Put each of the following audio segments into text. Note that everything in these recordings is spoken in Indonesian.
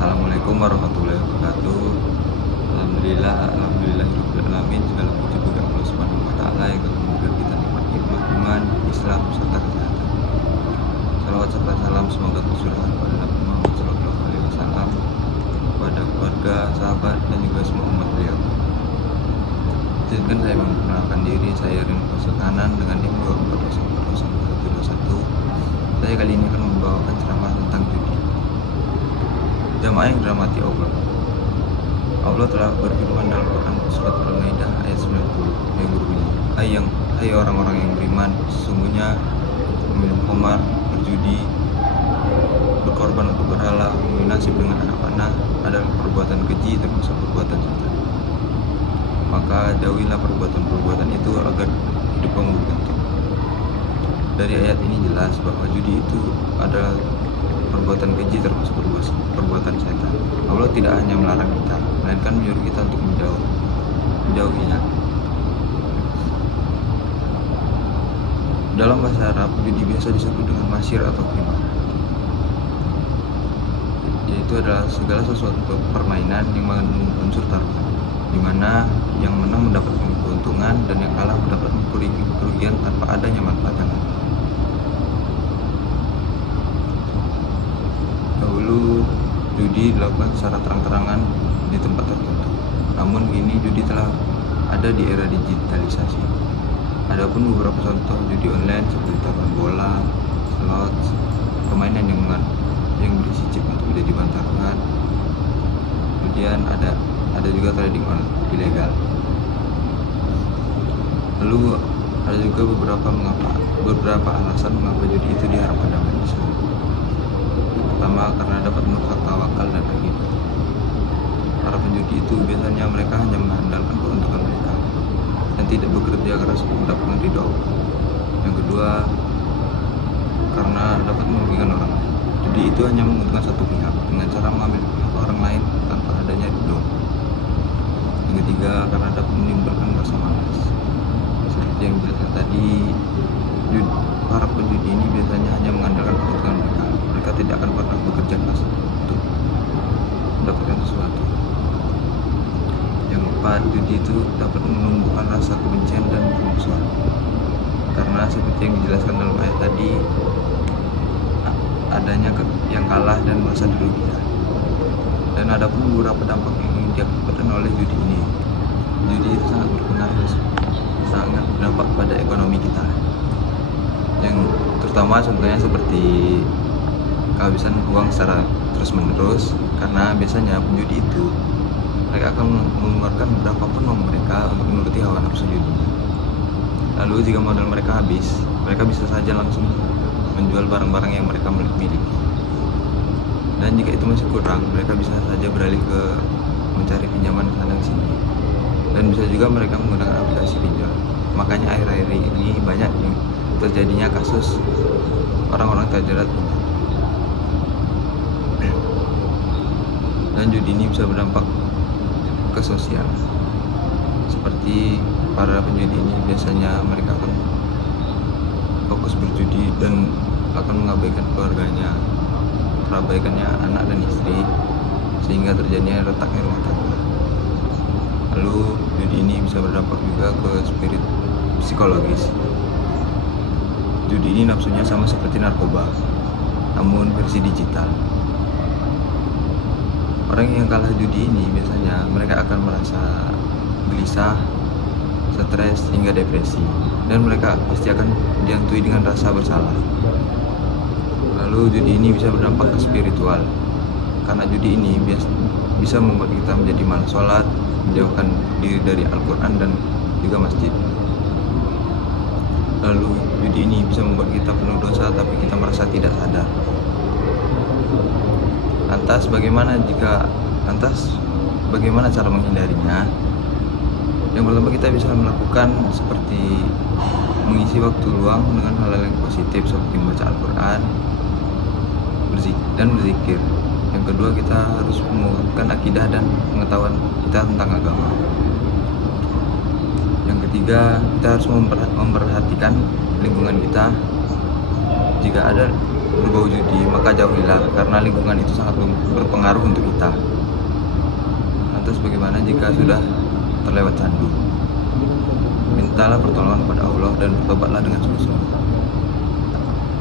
Assalamualaikum warahmatullahi wabarakatuh. Alhamdulillahirabbil alamin. Segala puji bagi Allah Subhanahu wa taala yang telah memberikan kita nikmat iman, Islam serta kesehatan. Salawat serta salam semoga tercurahkan kepada Nabi Muhammad SAW, kepada keluarga, sahabat dan juga semua umat beliau. Izinkan saya memperkenalkan diri, saya Rin Kanan dengan NIM 240404121. Saya kali ini akan membawakan ceramah tentang judi. Jamaah yang dirahmati Allah. Allah telah berfirman dalam Quran surat Al-Maidah ayat 90 yang berbunyi, Hai orang-orang yang beriman, sesungguhnya meminum khamar, berjudi, berkorban untuk berhala, memilih nasib dengan anak panah adalah perbuatan keji termasuk perbuatan setan. Maka jauhilah perbuatan-perbuatan itu agar hidup kamu berganti. Dari ayat ini jelas bahwa judi itu adalah perbuatan keji termasuk perbuatan setan. Allah tidak hanya melarang kita, melainkan menyuruh kita untuk menjauhinya. Dalam bahasa Arab, judi biasa disebut dengan masyir atau qimar, yaitu adalah segala sesuatu permainan yang mengandung unsur taruhan, di mana yang menang mendapatkan keuntungan dan yang kalah mendapatkan kerugian tanpa adanya manfaat yang ada. Dahulu judi dilakukan secara terang-terangan di tempat tertentu. Namun kini judi telah ada di era digitalisasi. Adapun beberapa contoh judi online seperti taruhan bola, slot, permainan yang berisi chip untuk menjadi bahan taruhan. Kemudian ada juga trading online ilegal. Lalu ada juga beberapa alasan mengapa judi itu diharamkan dalam Islam. Pertama, karena dapat merusak tawakal dan akidah. Para penjudi itu biasanya mereka hanya mengandalkan keuntungan mereka dan tidak bekerja keras untuk mendapatkan ridho Allah. Yang kedua, karena dapat merugikan orang lain. Judi itu hanya menguntungkan satu pihak dengan cara mengambil pihak orang lain tanpa adanya ridho. Yang ketiga, karena dapat menimbulkan rasa malas. Seperti yang dijelaskan tadi, para penjudi ini biasanya hanya mengandalkan keuntungan mereka. Mereka tidak akan pernah bekerja keras untuk mendapatkan sesuatu. Yang keempat, judi itu dapat menumbuhkan rasa kebencian dan permusuhan. Karena seperti yang dijelaskan dalam ayat tadi, adanya yang kalah dan merasa dirugikan. Dan ada pun beberapa dampak yang diakibatkan oleh judi ini. Judi itu sangat berpengaruh, sangat berdampak pada ekonomi kita. Yang terutama contohnya seperti kehabisan uang secara terus-menerus, karena biasanya penjudi itu mereka akan mengeluarkan berapapun uang mereka untuk menuruti hawa nafsu judinya. Lalu jika modal mereka habis, mereka bisa saja langsung menjual barang-barang yang mereka miliki. Dan jika itu masih kurang, mereka bisa saja beralih ke mencari pinjaman sana sini. Dan bisa juga mereka menggunakan aplikasi pinjol. Makanya akhir-akhir ini banyak terjadinya kasus orang-orang terjerat. Dan judi ini bisa berdampak ke sosial. Seperti para penjudi ini biasanya mereka akan fokus berjudi dan akan mengabaikan keluarganya, terabaikannya anak dan istri, sehingga terjadinya retaknya rumah tangga. Lalu judi ini bisa berdampak juga ke spirit psikologis. Judi ini nafsunya sama seperti narkoba, namun versi digital. Orang yang kalah judi ini biasanya mereka akan merasa gelisah, stres hingga depresi, dan mereka pasti akan dihantui dengan rasa bersalah. Lalu judi ini bisa berdampak ke spiritual, karena judi ini bisa membuat kita menjadi malas sholat, menjauhkan diri dari Al-Quran dan juga masjid. Lalu judi ini bisa membuat kita penuh dosa tapi kita merasa tidak sadar. Lantas bagaimana cara menghindarinya? Yang pertama, kita bisa melakukan seperti mengisi waktu luang dengan hal-hal yang positif seperti membaca Al-Quran dan berzikir. Yang kedua, kita harus menguatkan akidah dan pengetahuan kita tentang agama. Yang ketiga, kita harus memperhatikan lingkungan kita. Jika ada berbau judi, maka jauhilah karena lingkungan itu sangat berpengaruh untuk kita. Lantas bagaimana jika sudah terlewat candu? Mintalah pertolongan kepada Allah dan bertobatlah dengan sungguh-sungguh.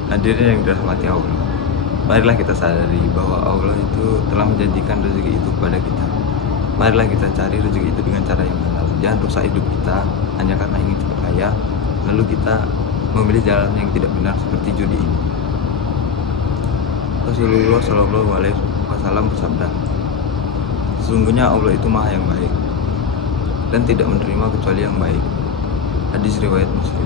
Hadirin yang dirahmati Allah, marilah kita sadari bahwa Allah itu telah menjanjikan rezeki itu kepada kita. Marilah kita cari rezeki itu dengan cara yang halal. Jangan rusak hidup kita hanya karena ingin cepat kaya, lalu kita memilih jalan yang tidak benar seperti judi ini. Rasulullah Shallallahu Alaihi Wasallam bersabda, sesungguhnya Allah itu Maha yang baik dan tidak menerima kecuali yang baik. Hadis riwayat Muslim.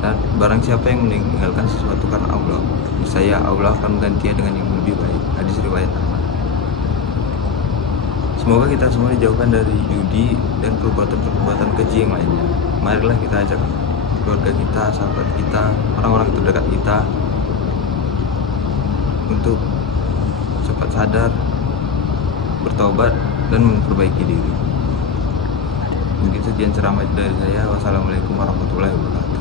Dan barang siapa yang meninggalkan sesuatu karena Allah, niscaya Allah akan menggantinya dengan yang lebih baik. Hadis riwayat Ahmad. Semoga kita semua dijauhkan dari judi dan perbuatan-perbuatan keji yang lainnya. Marilah kita ajak keluarga kita, sahabat kita, orang-orang terdekat kita untuk cepat sadar, bertobat, dan memperbaiki diri. Mungkin sekian ceramah dari saya. Wassalamualaikum warahmatullahi wabarakatuh.